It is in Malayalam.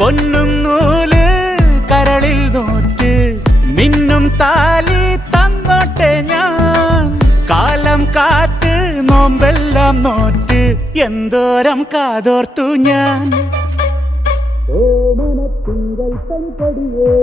പൊന്നും നൂല് കരളിൽ നോറ്റ് മിന്നും താലി തന്നോട്ടെ ഞാൻ. കാലം കാറ്റ് നോമ്പെല്ലാം നോറ്റ് എന്തോരം കാതോർത്തു ഞാൻ. ഓമനത്തിങ്കൾ പെൺകൊടിയേ